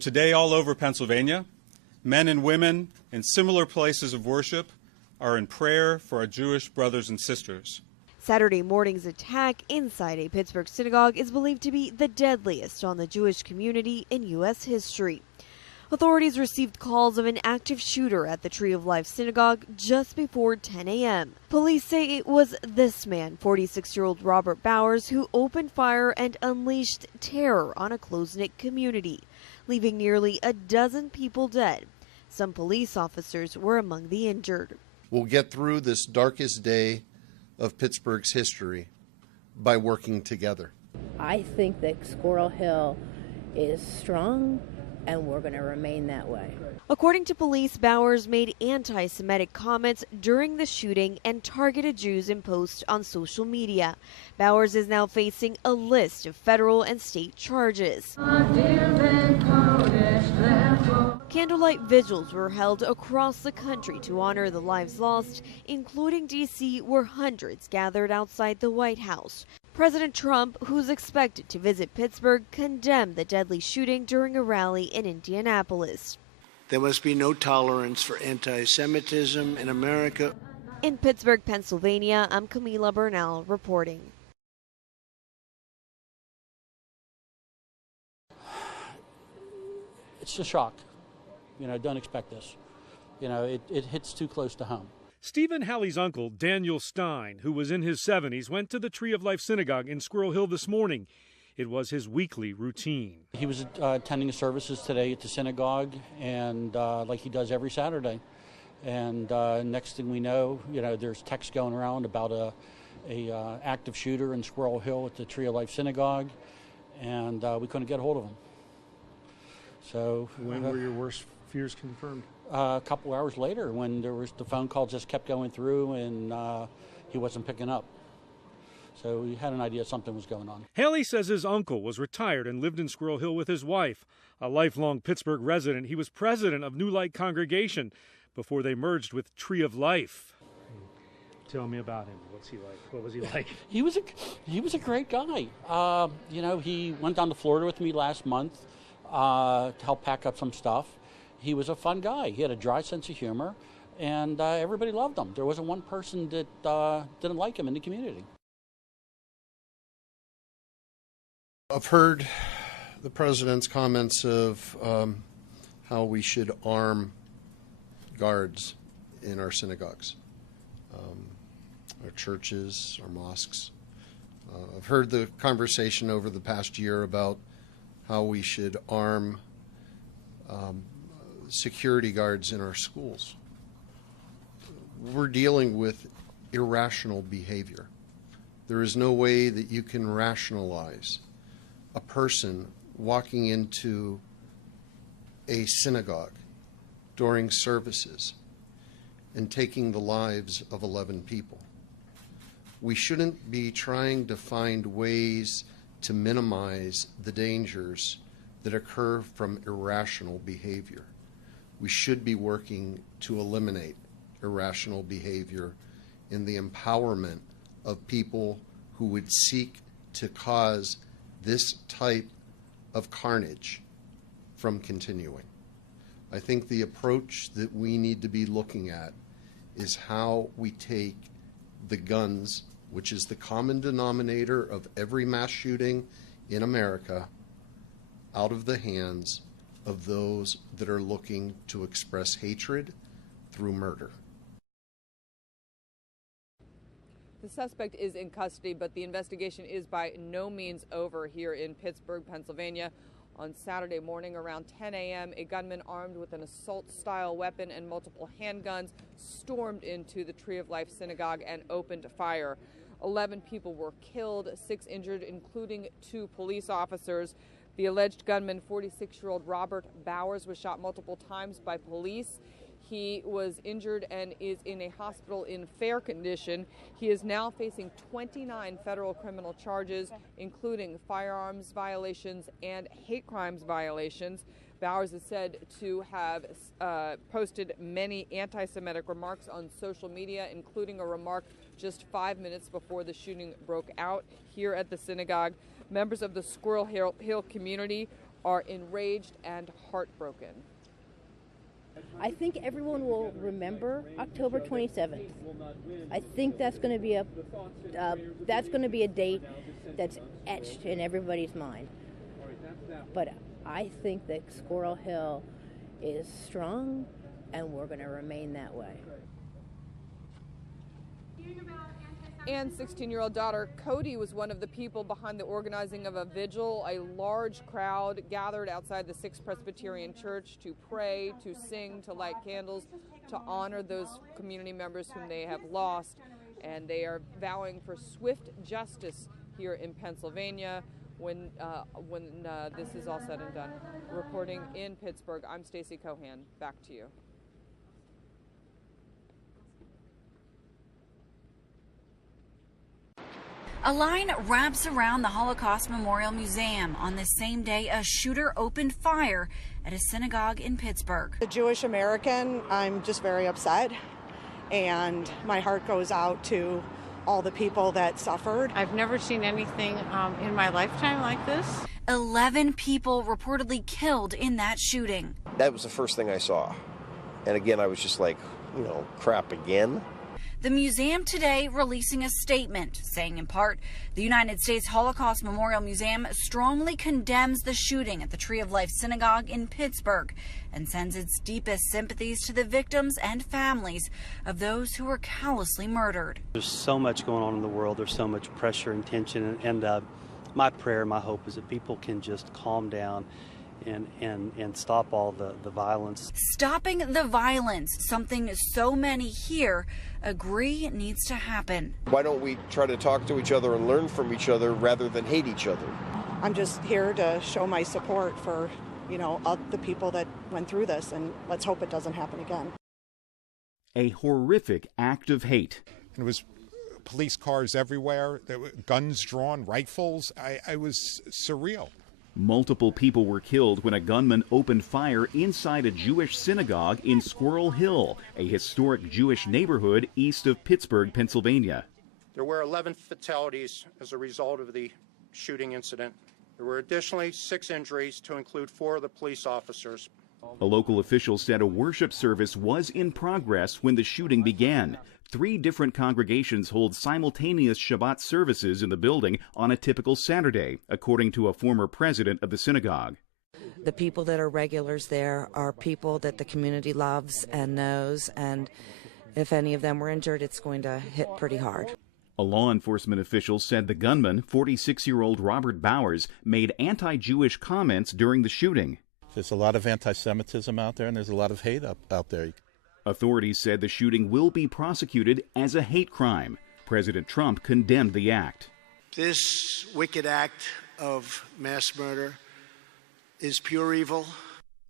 Today, all over Pennsylvania, men and women in similar places of worship are in prayer for our Jewish brothers and sisters. Saturday morning's attack inside a Pittsburgh synagogue is believed to be the deadliest on the Jewish community in U.S. history. Authorities received calls of an active shooter at the Tree of Life Synagogue just before 10 a.m. Police say it was this man, 46-year-old Robert Bowers, who opened fire and unleashed terror on a close-knit community, leaving nearly a dozen people dead. Some police officers were among the injured. We'll get through this darkest day of Pittsburgh's history by working together. I think that Squirrel Hill is strong, and we're going to remain that way. According to police, Bowers made anti-Semitic comments during the shooting and targeted Jews in posts on social media. Bowers is now facing a list of federal and state charges. Candlelight vigils were held across the country to honor the lives lost, including D.C., where hundreds gathered outside the White House. President Trump, who's expected to visit Pittsburgh, condemned the deadly shooting during a rally in Indianapolis. There must be no tolerance for anti-Semitism in America. In Pittsburgh, Pennsylvania, I'm Camila Bernal reporting. It's a shock. Don't expect this. It hits too close to home. Stephen Halley's uncle, Daniel Stein, who was in his 70s, went to the Tree of Life Synagogue in Squirrel Hill this morning. It was his weekly routine. He was attending the services today at the synagogue, and like he does every Saturday. And next thing we know, there's text going around about a active shooter in Squirrel Hill at the Tree of Life Synagogue, and we couldn't get a hold of him. So when were your worst fears confirmed? A couple hours later, when the phone call just kept going through and he wasn't picking up. So we had an idea something was going on. Haley says his uncle was retired and lived in Squirrel Hill with his wife. A lifelong Pittsburgh resident, he was president of New Light Congregation before they merged with Tree of Life. Tell me about him. What's he like? What was he like? He was a great guy. He went down to Florida with me last month to help pack up some stuff. He was a fun guy. He had a dry sense of humor, and everybody loved him. There wasn't one person that didn't like him in the community. I've heard the president's comments of how we should arm guards in our synagogues, our churches, our mosques. I've heard the conversation over the past year about how we should arm security guards in our schools. We're dealing with irrational behavior. There is no way that you can rationalize a person walking into a synagogue during services and taking the lives of 11 people. We shouldn't be trying to find ways to minimize the dangers that occur from irrational behavior. We should be working to eliminate irrational behavior in the empowerment of people who would seek to cause this type of carnage from continuing. I think the approach that we need to be looking at is how we take the guns, which is the common denominator of every mass shooting in America, out of the hands of those that are looking to express hatred through murder. The suspect is in custody, but the investigation is by no means over here in Pittsburgh, Pennsylvania. On Saturday morning around 10 a.m., a gunman armed with an assault-style weapon and multiple handguns stormed into the Tree of Life Synagogue and opened fire. 11 people were killed, 6 injured, including 2 police officers. The alleged gunman, 46-year-old Robert Bowers, was shot multiple times by police. He was injured and is in a hospital in fair condition. He is now facing 29 federal criminal charges, including firearms violations and hate crimes violations. Bowers is said to have posted many anti-Semitic remarks on social media, including a remark just 5 minutes before the shooting broke out here at the synagogue. Members of the Squirrel Hill community are enraged and heartbroken. I think everyone will remember October 27th. I think that's going to be a date that's etched in everybody's mind. But I think that Squirrel Hill is strong, and we're going to remain that way. Anne's 16-year-old daughter, Cody, was one of the people behind the organizing of a vigil. A large crowd gathered outside the Sixth Presbyterian Church to pray, to sing, to light candles, to honor those community members whom they have lost. And they are vowing for swift justice here in Pennsylvania when this is all said and done. Reporting in Pittsburgh, I'm Stacy Cohan. Back to you. A line wraps around the Holocaust Memorial Museum on the same day a shooter opened fire at a synagogue in Pittsburgh. As a Jewish American, I'm just very upset, and my heart goes out to all the people that suffered. I've never seen anything in my lifetime like this. 11 people reportedly killed in that shooting. That was the first thing I saw. And again, I was just like, crap again. The museum today releasing a statement saying in part, the United States Holocaust Memorial Museum strongly condemns the shooting at the Tree of Life Synagogue in Pittsburgh and sends its deepest sympathies to the victims and families of those who were callously murdered. There's so much going on in the world. There's so much pressure and tension. And my prayer, my hope is that people can just calm down and stop all the violence. Stopping the violence, something so many here agree needs to happen. Why don't we try to talk to each other and learn from each other rather than hate each other? I'm just here to show my support for, the people that went through this, and let's hope it doesn't happen again. A horrific act of hate. It was police cars everywhere, there were guns drawn, rifles. I was surreal. Multiple people were killed when a gunman opened fire inside a Jewish synagogue in Squirrel Hill, a historic Jewish neighborhood east of Pittsburgh, Pennsylvania. There were 11 fatalities as a result of the shooting incident. There were additionally 6 injuries, to include 4 of the police officers. A local official said a worship service was in progress when the shooting began. 3 different congregations hold simultaneous Shabbat services in the building on a typical Saturday, according to a former president of the synagogue. The people that are regulars there are people that the community loves and knows, and if any of them were injured, it's going to hit pretty hard. A law enforcement official said the gunman, 46-year-old Robert Bowers, made anti-Jewish comments during the shooting. There's a lot of anti-Semitism out there, and there's a lot of hate out there. Authorities said the shooting will be prosecuted as a hate crime. President Trump condemned the act. This wicked act of mass murder is pure evil.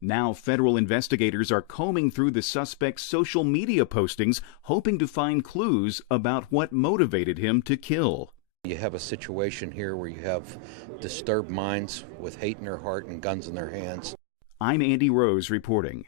Now federal investigators are combing through the suspect's social media postings, hoping to find clues about what motivated him to kill. You have a situation here where you have disturbed minds with hate in their heart and guns in their hands. I'm Andy Rose reporting.